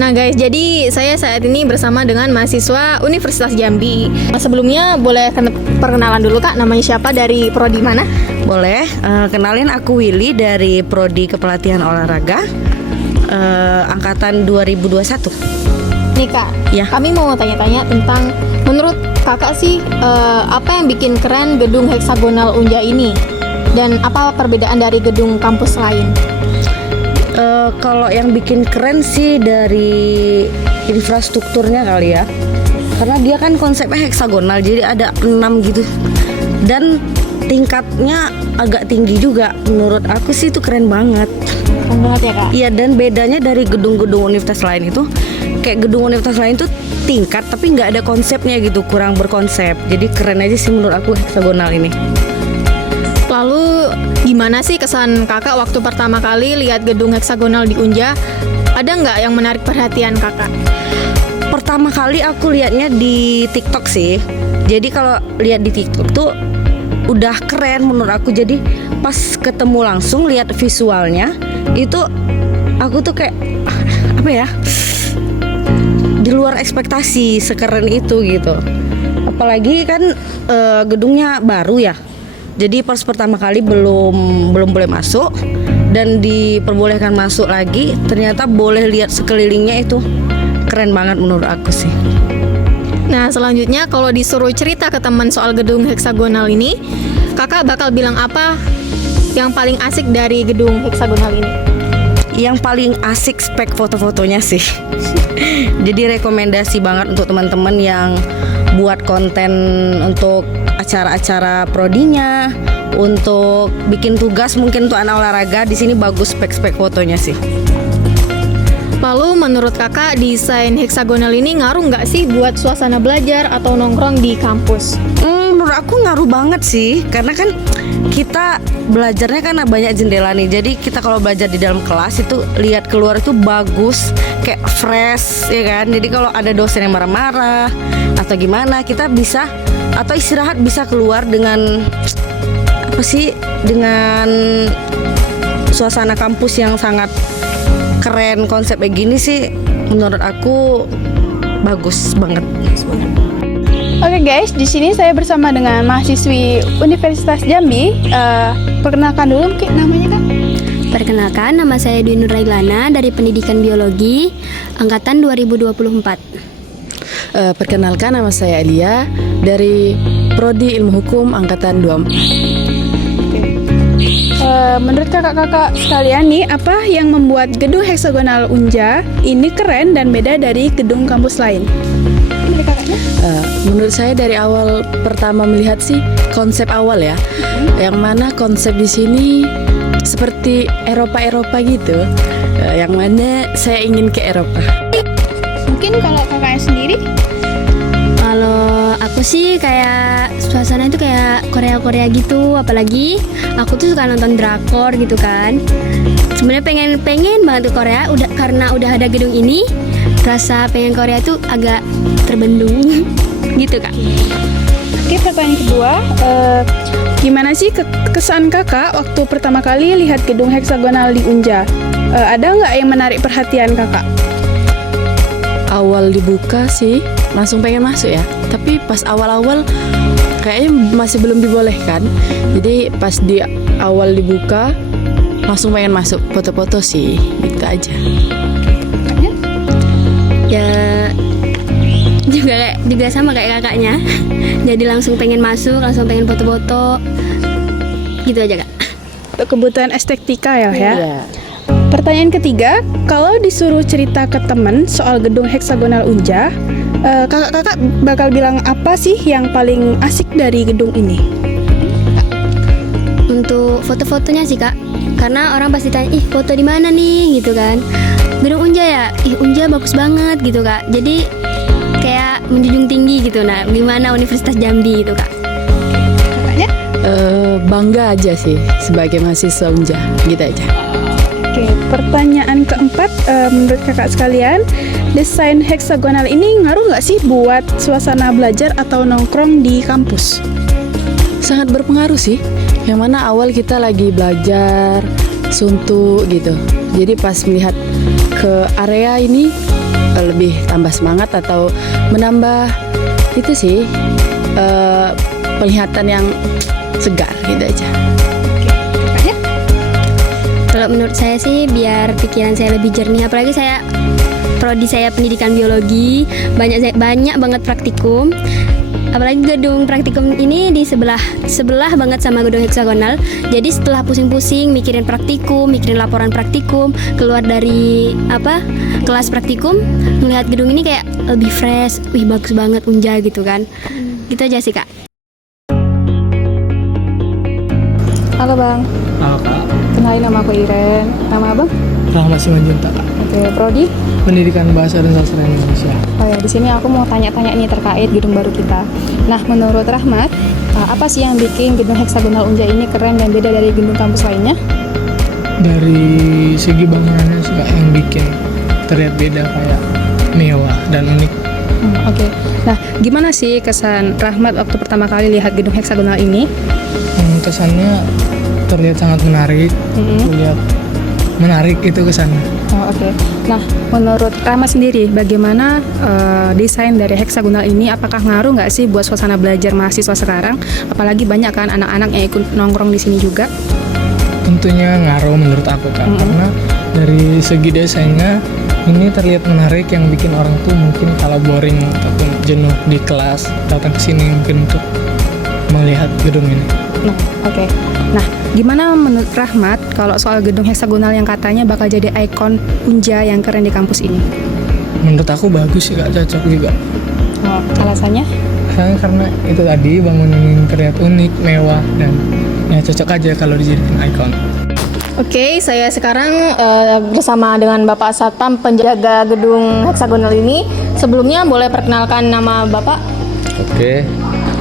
Nah guys, jadi saya saat ini bersama dengan mahasiswa Universitas Jambi. Sebelumnya boleh perkenalan dulu Kak, namanya siapa, dari prodi mana? Boleh, kenalin aku Willy dari Prodi Kepelatihan Olahraga Angkatan 2021. Nih Kak, Ya. kami mau tanya-tanya tentang menurut Kakak sih apa yang bikin keren gedung heksagonal Unja ini? Dan apa perbedaan dari gedung kampus lain? Kalau yang bikin keren sih dari infrastrukturnya kali ya. Karena dia kan konsepnya heksagonal, jadi ada 6 gitu. Dan tingkatnya agak tinggi juga. Menurut aku sih itu keren banget. Keren banget ya Kak? Iya, dan bedanya dari gedung-gedung universitas lain itu, kayak gedung universitas lain tuh tingkat tapi nggak ada konsepnya gitu, kurang berkonsep. Jadi keren aja sih menurut aku heksagonal ini. Lalu gimana sih kesan Kakak waktu pertama kali lihat gedung heksagonal di Unja? Ada nggak yang menarik perhatian Kakak? Pertama kali aku lihatnya di TikTok sih. Jadi kalau lihat di TikTok tuh udah keren menurut aku. Jadi pas ketemu langsung lihat visualnya itu aku tuh kayak apa ya? Di luar ekspektasi sekeren itu gitu. Apalagi kan gedungnya baru ya. Jadi pas pertama kali belum boleh masuk dan diperbolehkan masuk lagi, ternyata boleh lihat sekelilingnya, itu keren banget menurut aku sih. Nah selanjutnya kalau disuruh cerita ke teman soal gedung heksagonal ini, Kakak bakal bilang apa yang paling asik dari gedung heksagonal ini? Yang paling asik spek foto-fotonya sih. Jadi rekomendasi banget untuk teman-teman yang buat konten untuk acara-acara prodinya, untuk bikin tugas mungkin untuk anak olahraga, di sini bagus spek-spek fotonya sih. Lalu menurut Kakak desain heksagonal ini ngaruh nggak sih buat suasana belajar atau nongkrong di kampus? Menurut aku ngaruh banget sih, karena kan kita belajarnya kan banyak jendela nih. Jadi kita kalau belajar di dalam kelas itu lihat keluar itu bagus, kayak fresh ya kan. Jadi kalau ada dosen yang marah-marah atau gimana, kita bisa atau istirahat bisa keluar dengan apa sih, dengan suasana kampus yang sangat keren. Konsep kayak gini sih menurut aku bagus banget. Oke guys, di sini saya bersama dengan mahasiswi Universitas Jambi. Perkenalkan dulu mungkin namanya Kak. Perkenalkan, nama saya Dwi Nurailana dari Pendidikan Biologi Angkatan 2024. Perkenalkan, nama saya Elia dari Prodi Ilmu Hukum Angkatan 24. Menurut kakak-kakak sekalian nih, apa yang membuat gedung heksagonal Unja ini keren dan beda dari gedung kampus lain? Ini kakaknya. Menurut saya dari awal pertama melihat sih konsep awal ya, yang mana konsep di sini seperti Eropa gitu, yang mana saya ingin ke Eropa. Mungkin kalau kakaknya sendiri? Kalau aku sih kayak suasana itu kayak Korea gitu, apalagi aku tuh suka nonton drakor gitu kan. Sebenarnya pengen banget ke Korea, karena udah ada gedung ini, rasa pengen Korea tuh agak terbendung gitu Kak. Oke, pertanyaan kedua, gimana sih kesan kakak waktu pertama kali lihat gedung heksagonal di Unja? Ada nggak yang menarik perhatian kakak? Awal dibuka sih langsung pengen masuk ya, tapi pas awal-awal kayaknya masih belum dibolehkan. Jadi pas di awal dibuka langsung pengen masuk, foto-foto sih, gitu aja. Ya juga sama kayak kakaknya. Jadi langsung pengen masuk, langsung pengen foto-foto. Gitu aja Kak. Untuk kebutuhan estetika ya. Iya. Pertanyaan ketiga, kalau disuruh cerita ke teman soal gedung heksagonal Unja, kakak-kakak bakal bilang apa sih yang paling asik dari gedung ini? Untuk foto-fotonya sih Kak, karena orang pasti tanya, ih foto di mana nih gitu kan. Gedung Unja ya, ih Unja bagus banget gitu Kak. Jadi kayak menjunjung tinggi gitu. Nah, gimana Universitas Jambi gitu Kak. Kakaknya? Bangga aja sih sebagai mahasiswa Unja, gitu aja. Oke, pertanyaan keempat, menurut kakak sekalian, desain heksagonal ini ngaruh nggak sih buat suasana belajar atau nongkrong di kampus? Sangat berpengaruh sih. Yang mana awal kita lagi belajar, suntuk gitu. Jadi pas melihat ke area ini lebih tambah semangat atau menambah itu sih penglihatan yang segar gitu aja. Kalau menurut saya sih biar pikiran saya lebih jernih, apalagi prodi saya pendidikan biologi, banyak banget praktikum. Apalagi gedung praktikum ini di sebelah banget sama gedung heksagonal. Jadi setelah pusing-pusing mikirin praktikum, mikirin laporan praktikum, keluar dari kelas praktikum, melihat gedung ini kayak lebih fresh, bagus banget Unja gitu kan. Gitu aja sih Kak. Halo Bang, Halo Kak, kenalin nama aku Iren. Nama Abang? Rahmat Simanjuntak Kak, Oke, prodi? Pendidikan Bahasa dan Sastra Indonesia. Oh ya, di sini aku mau tanya-tanya nih terkait gedung baru kita. Nah, menurut Rahmat, apa sih yang bikin gedung heksagonal Unja ini keren dan beda dari gedung kampus lainnya? Dari segi bangunannya sih Kak yang bikin terlihat beda, kayak mewah dan unik. Oke. Nah, gimana sih kesan Rahmat waktu pertama kali lihat gedung heksagonal ini? Kesannya terlihat sangat menarik, terlihat menarik itu kesannya. Oh, oke. Nah, menurut Rahmat sendiri, bagaimana desain dari heksagonal ini? Apakah ngaruh nggak sih buat suasana belajar mahasiswa sekarang? Apalagi banyak kan anak-anak yang ikut nongkrong di sini juga. Tentunya ngaruh menurut aku Kak, karena dari segi desainnya ini terlihat menarik yang bikin orang tuh mungkin kalau boring ataupun jenuh di kelas datang ke sini mungkin untuk melihat gedung ini. Nah, oke. Nah, gimana menurut Rahmat kalau soal gedung heksagonal yang katanya bakal jadi ikon Unja yang keren di kampus ini? Menurut aku bagus sih Kak, cocok juga. Oh, alasannya? Karena itu tadi bangunan yang terlihat unik, mewah, dan ya cocok aja kalau dijadikan ikon. Oke, saya sekarang bersama dengan Bapak Satpam penjaga gedung heksagonal ini. Sebelumnya boleh perkenalkan nama Bapak? Oke,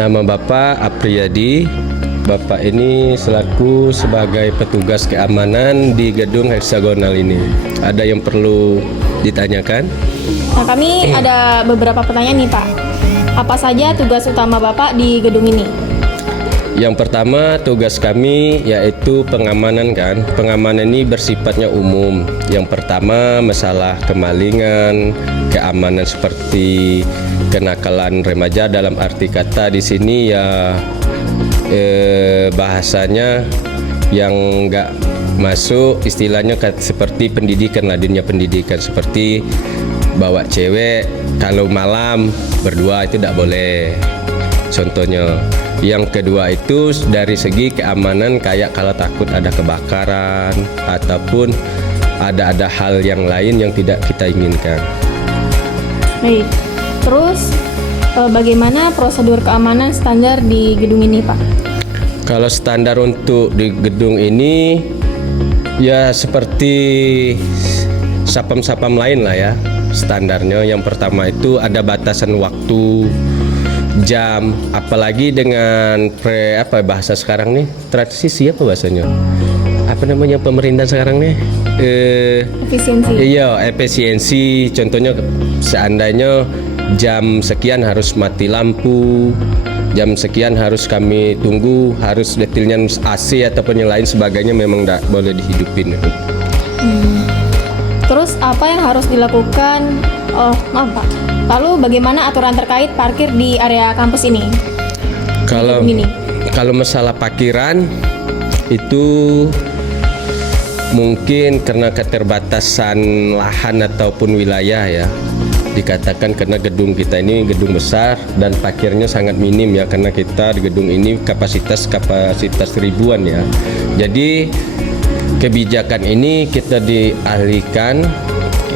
nama Bapak Apriyadi. Bapak ini selaku sebagai petugas keamanan di gedung heksagonal ini. Ada yang perlu ditanyakan? Nah, kami ada beberapa pertanyaan nih Pak. Apa saja tugas utama Bapak di gedung ini? Yang pertama, tugas kami yaitu pengamanan kan. Pengamanan ini bersifatnya umum. Yang pertama, masalah kemalingan, keamanan seperti kenakalan remaja, dalam arti kata di sini ya bahasanya yang nggak masuk istilahnya seperti pendidikan lah, dunia pendidikan, seperti bawa cewek kalau malam berdua itu tidak boleh contohnya. Yang kedua itu dari segi keamanan, kayak kalau takut ada kebakaran ataupun ada hal yang lain yang tidak kita inginkan. Baik. Terus bagaimana prosedur keamanan standar di gedung ini Pak? Kalau standar untuk di gedung ini ya seperti sapam-sapam lain lah ya standarnya. Yang pertama itu ada batasan waktu, jam, apalagi dengan bahasa sekarang nih, transisi apa bahasanya? Apa namanya pemerintah sekarang nih? Efisiensi. Iya, efisiensi. Contohnya seandainya jam sekian harus mati lampu, jam sekian harus kami tunggu, harus detailnya AC ataupun yang lain sebagainya memang tidak boleh dihidupin. Terus apa yang harus dilakukan? Oh, maaf Pak. Lalu bagaimana aturan terkait parkir di area kampus ini? Kalau masalah parkiran itu mungkin karena keterbatasan lahan ataupun wilayah ya. Dikatakan karena gedung kita ini gedung besar dan parkirnya sangat minim ya, karena kita di gedung ini kapasitas ribuan ya. Jadi kebijakan ini kita dialihkan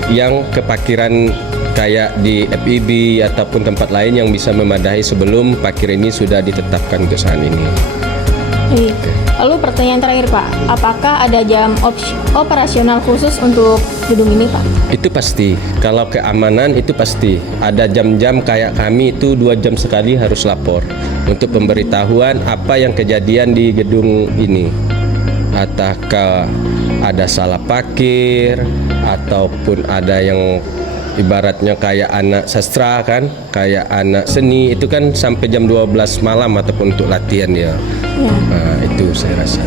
yang ke parkiran kayak di FIB ataupun tempat lain yang bisa memadai sebelum parkir ini sudah ditetapkan ke saat ini. Lalu pertanyaan terakhir Pak, apakah ada jam operasional khusus untuk gedung ini Pak? Itu pasti, kalau keamanan itu pasti. Ada jam-jam kayak kami itu 2 jam sekali harus lapor untuk pemberitahuan apa yang kejadian di gedung ini. Ataukah ada salah parkir, ataupun ada yang ibaratnya kayak anak sastra kan, kayak anak seni, itu kan sampai jam 12 malam ataupun untuk latihan ya. Nah, itu saya rasa.